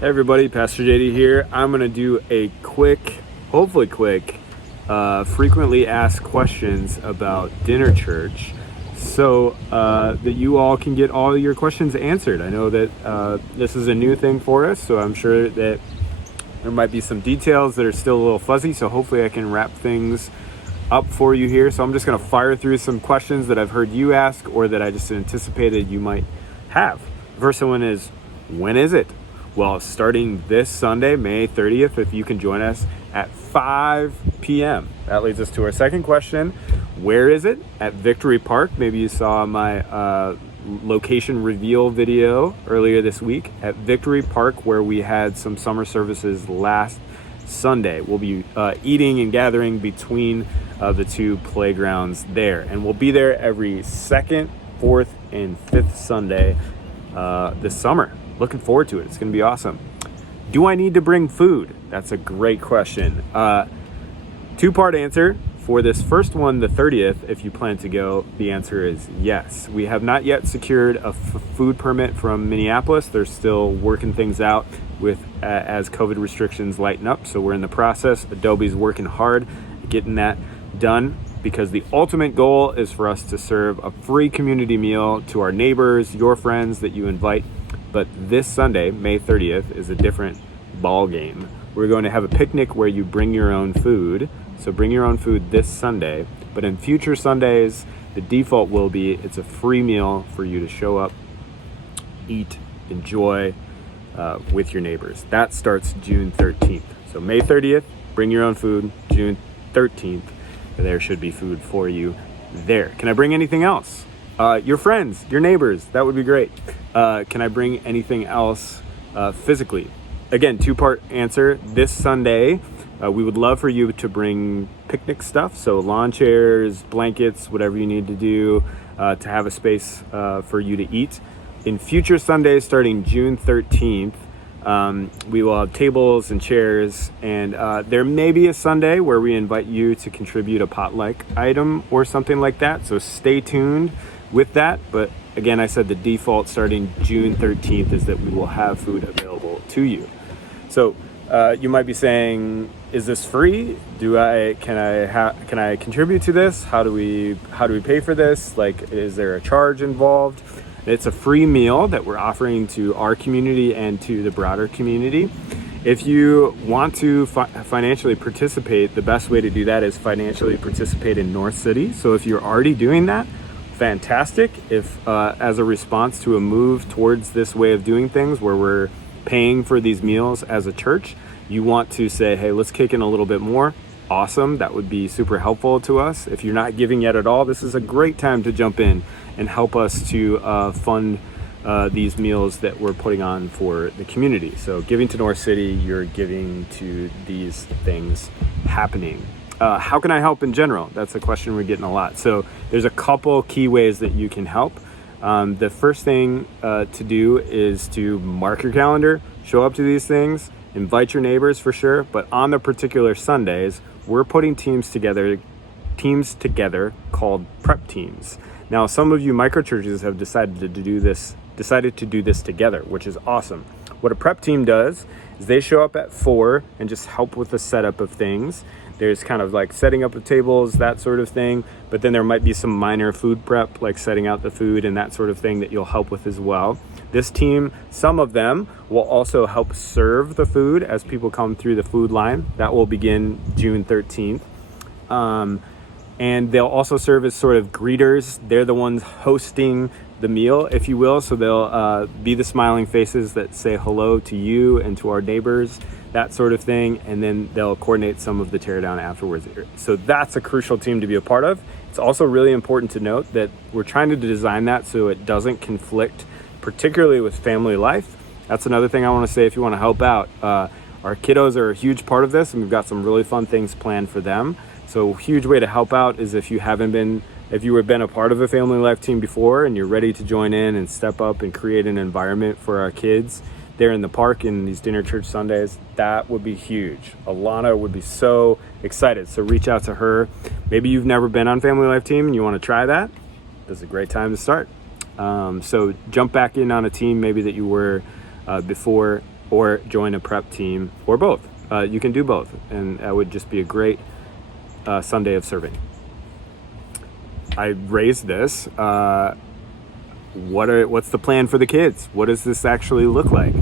Hey everybody, Pastor JD here. I'm going to do a hopefully quick, frequently asked questions about dinner church so that you all can get all your questions answered. I know that this is a new thing for us, so I'm sure that there might be some details that are still a little fuzzy, so hopefully I can wrap things up for you here. So I'm just going to fire through some questions that I've heard you ask or that I just anticipated you might have. The first one is, when is it? Well, starting this Sunday, May 30th, if you can join us at 5 p.m. That leads us to our second question. Where is it? At Victory Park. Maybe you saw my location reveal video earlier this week at Victory Park, where we had some summer services last Sunday. We'll be eating and gathering between the two playgrounds there. And we'll be there every second, fourth, and fifth Sunday this summer. Looking forward to it. It's going to be awesome. Do I need to bring food? That's a great question. Two-part answer. For this first one, the 30th, if you plan to go, the answer is yes. We have not yet secured a food permit from Minneapolis. They're still working things out with as COVID restrictions lighten up. So we're in the process. Adobe's working hard getting that done, because the ultimate goal is for us to serve a free community meal to our neighbors, your friends that you invite. But this Sunday, May 30th, is a different ball game. We're going to have a picnic where you bring your own food. So bring your own food this Sunday. But in future Sundays, the default will be it's a free meal for you to show up, eat, enjoy with your neighbors. That starts June 13th. So May 30th, bring your own food. June 13th, there should be food for you there. Can I bring anything else? Your friends, your neighbors, that would be great. Can I bring anything else physically? Again, two-part answer. This Sunday, we would love for you to bring picnic stuff, so lawn chairs, blankets, whatever you need to do to have a space for you to eat. In future Sundays, starting June 13th, we will have tables and chairs, and there may be a Sunday where we invite you to contribute a potluck item or something like that, so stay tuned with that. But again, I said the default starting June 13th is that we will have food available to you. So you might be saying, is this free? Can I contribute to this? How do we pay for this? Like, is there a charge involved? It's a free meal that we're offering to our community and to the broader community. If you want to financially participate, the best way to do that is financially participate in North City. So if you're already doing that, fantastic. If as a response to a move towards this way of doing things where we're paying for these meals as a church, you want to say, hey, let's kick in a little bit more. Awesome. That would be super helpful to us. If you're not giving yet at all, this is a great time to jump in and help us to fund these meals that we're putting on for the community. So giving to North City, you're giving to these things happening. How can I help in general? That's a question we're getting a lot. So there's a couple key ways that you can help. The first thing to do is to mark your calendar, show up to these things, invite your neighbors for sure. But on the particular Sundays, we're putting teams together called prep teams. Now, some of you microchurches have decided to do this together, which is awesome. What a prep team does is they show up at 4 and just help with the setup of things. There's kind of like setting up the tables, that sort of thing. But then there might be some minor food prep, like setting out the food and that sort of thing that you'll help with as well. This team, some of them will also help serve the food as people come through the food line. That will begin June 13th. And they'll also serve as sort of greeters. They're the ones hosting the meal, if you will. So they'll be the smiling faces that say hello to you and to our neighbors, that sort of thing. And then they'll coordinate some of the teardown afterwards. So that's a crucial team to be a part of. It's also really important to note that we're trying to design that so it doesn't conflict, particularly with family life. That's another thing I want to say if you want to help out. Our kiddos are a huge part of this, and we've got some really fun things planned for them. So a huge way to help out is if you have been a part of a family life team before and you're ready to join in and step up and create an environment for our kids there in the park in these dinner church Sundays, that would be huge. Alana would be so excited. So reach out to her. Maybe you've never been on family life team and you want to try that. This is a great time to start. So jump back in on a team maybe that you were before or join a prep team, or both. You can do both, and that would just be a great Sunday of serving. I raised this. What's the plan for the kids? What does this actually look like?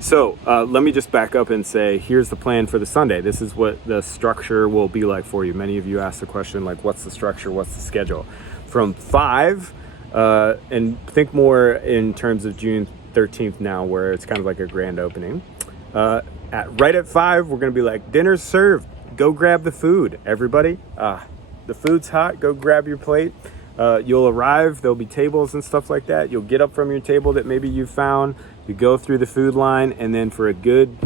So let me just back up and say, here's the plan for the Sunday. This is what the structure will be like for you. Many of you asked the question, like, what's the structure? What's the schedule? From 5, and think more in terms of June 13th now, where it's kind of like a grand opening. Right at 5, we're going to be like, dinner's served. Go grab the food, everybody. The food's hot. Go grab your plate. You'll arrive. There'll be tables and stuff like that. You'll get up from your table that maybe you found. You go through the food line, and then for a good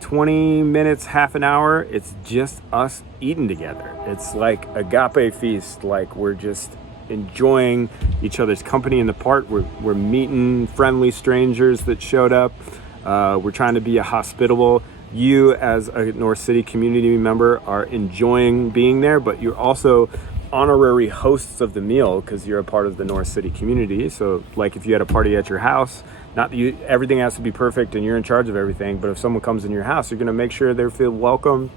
20 minutes, half an hour, it's just us eating together. It's like agape feast. Like, we're just enjoying each other's company in the park. We're meeting friendly strangers that showed up. We're trying to be hospitable. You, as a North City community member, are enjoying being there, but you're also honorary hosts of the meal because you're a part of the North City community. So, like, if you had a party at your house, not that everything has to be perfect and you're in charge of everything, but if someone comes in your house, you're going to make sure they feel welcome,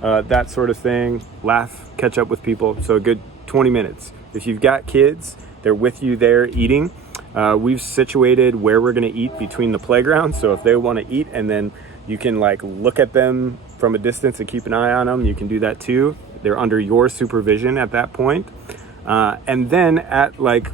that sort of thing. Laugh, catch up with people. So a good 20 minutes. If you've got kids, they're with you there eating. We've situated where we're going to eat between the playgrounds. So if they want to eat and then you can like look at them from a distance and keep an eye on them, you can do that too. They're under your supervision at that point. And then at like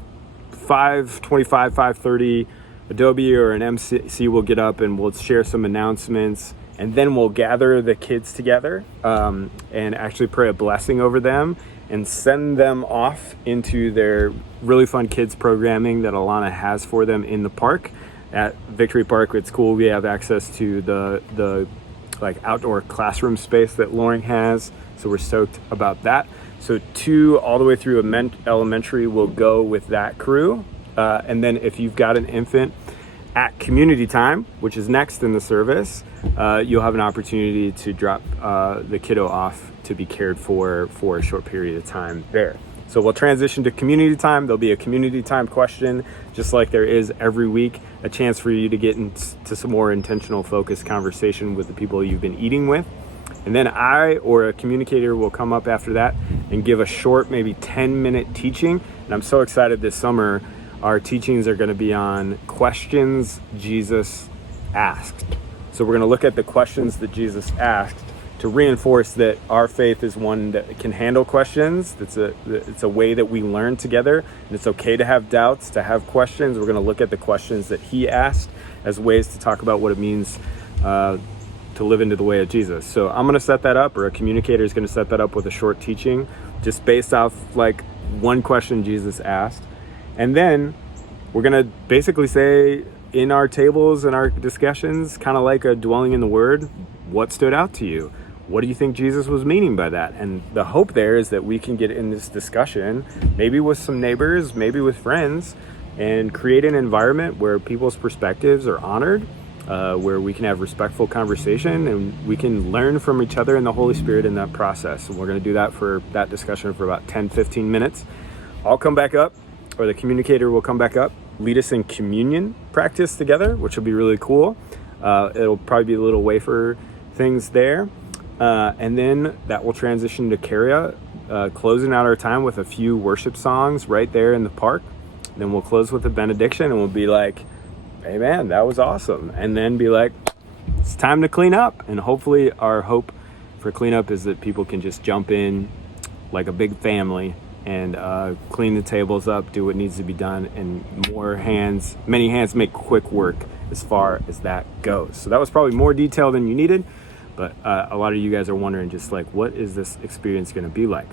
5:25, 5:30, Adobe or an MC will get up and we'll share some announcements, and then we'll gather the kids together and actually pray a blessing over them and send them off into their really fun kids programming that Alana has for them in the park. At Victory Park, it's cool. We have access to the like outdoor classroom space that Loring has, so we're stoked about that. So 2 all the way through elementary will go with that crew. And then if you've got an infant at community time, which is next in the service, you'll have an opportunity to drop the kiddo off to be cared for a short period of time there. So we'll transition to community time. There'll be a community time question, just like there is every week, a chance for you to get into some more intentional, focused conversation with the people you've been eating with. And then I or a communicator will come up after that and give a short, maybe 10-minute teaching. And I'm so excited this summer. Our teachings are going to be on questions Jesus asked. So we're going to look at the questions that Jesus asked to reinforce that our faith is one that can handle questions. It's a way that we learn together, and it's okay to have doubts, to have questions. We're going to look at the questions that he asked as ways to talk about what it means to live into the way of Jesus. So I'm going to set that up, or a communicator is going to set that up with a short teaching just based off like one question Jesus asked. And then we're going to basically say in our tables and our discussions, kind of like a dwelling in the word, what stood out to you? What do you think Jesus was meaning by that? And the hope there is that we can get in this discussion, maybe with some neighbors, maybe with friends, and create an environment where people's perspectives are honored, where we can have respectful conversation and we can learn from each other and the Holy Spirit in that process. And we're going to do that for that discussion for about 10-15 minutes. I'll come back up, or the communicator will come back up, lead us in communion practice together, which will be really cool. It'll probably be a little wafer things there. And then that will transition to Carria, closing out our time with a few worship songs right there in the park. Then we'll close with a benediction and we'll be like, hey man, that was awesome. And then be like, it's time to clean up. And hopefully our hope for cleanup is that people can just jump in like a big family and clean the tables up, do what needs to be done, and many hands make quick work as far as that goes. So that was probably more detail than you needed, but a lot of you guys are wondering just like, what is this experience going to be like?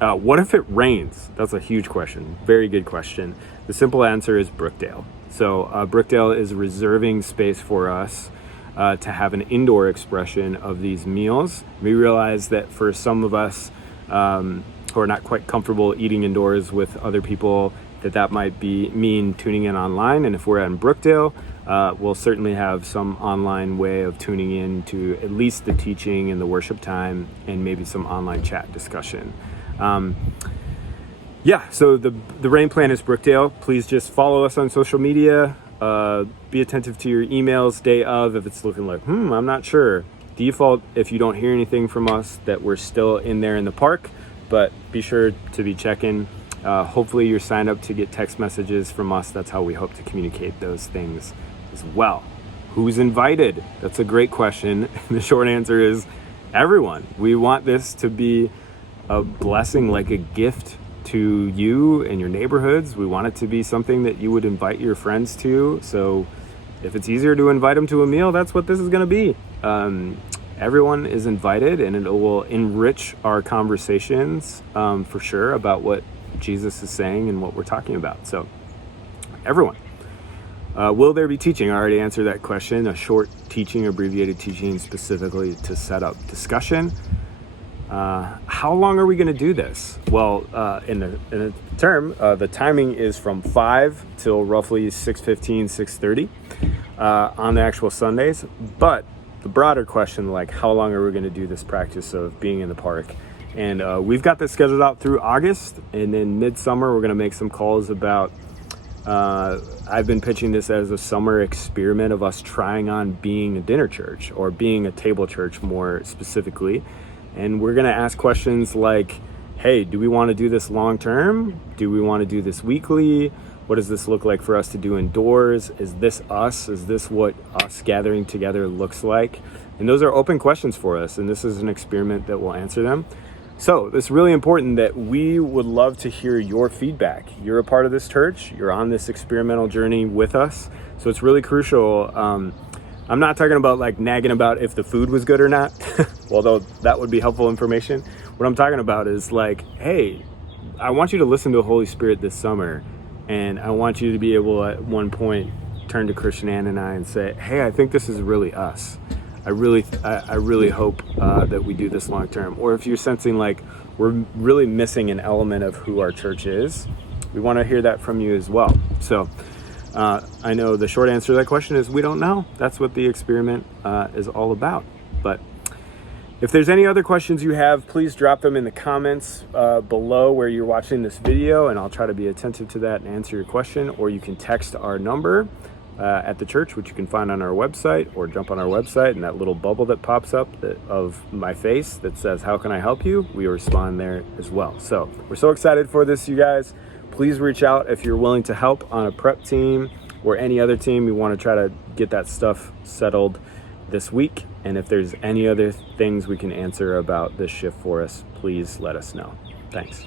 What if it rains? That's a huge question. Very good question. The simple answer is Brookdale. So Brookdale is reserving space for us to have an indoor expression of these meals. We realize that for some of us who are not quite comfortable eating indoors with other people, that might mean tuning in online. And if we're in Brookdale, we'll certainly have some online way of tuning in to at least the teaching and the worship time and maybe some online chat discussion. So the rain plan is Brookdale. Please just follow us on social media. Be attentive to your emails day of if it's looking like, I'm not sure. Default, if you don't hear anything from us, that we're still in there in the park, but be sure to be checking. Hopefully you're signed up to get text messages from us. That's how we hope to communicate those things as well. Who's invited? That's a great question. The short answer is everyone. We want this to be a blessing, like a gift to you and your neighborhoods. We want it to be something that you would invite your friends to. So if it's easier to invite them to a meal, that's what this is going to be. Everyone is invited, and it will enrich our conversations for sure about what Jesus is saying and what we're talking about. So everyone. Will there be teaching? I already answered that question. A short teaching, abbreviated teaching specifically to set up discussion. How long are we going to do this? Well, in the term, the timing is from 5 till roughly 6:15, 6:30 on the actual Sundays. But the broader question, like how long are we going to do this practice of being in the park? And we've got this scheduled out through August, and then midsummer we're going to make some calls about I've been pitching this as a summer experiment of us trying on being a dinner church, or being a table church more specifically. And we're going to ask questions like, hey, do we want to do this long term? Do we want to do this weekly? What does this look like for us to do indoors? Is this us? Is this what us gathering together looks like? And those are open questions for us, and this is an experiment that will answer them. So it's really important that we would love to hear your feedback. You're a part of this church. You're on this experimental journey with us. So it's really crucial. I'm not talking about like nagging about if the food was good or not, although that would be helpful information. What I'm talking about is like, hey, I want you to listen to the Holy Spirit this summer, and I want you to be able at one point turn to Christian Ann and I and say, hey, I think this is really us. I really hope that we do this long term. Or if you're sensing like we're really missing an element of who our church is, we want to hear that from you as well. So I know the short answer to that question is we don't know. That's what the experiment is all about. But if there's any other questions you have, please drop them in the comments below where you're watching this video, and I'll try to be attentive to that and answer your question. Or you can text our number at the church, which you can find on our website, or jump on our website, and that little bubble that pops up of my face that says, how can I help you? We respond there as well. So we're so excited for this, you guys. Please reach out if you're willing to help on a prep team or any other team. We want to try to get that stuff settled this week. And if there's any other things we can answer about this shift for us, please let us know. Thanks.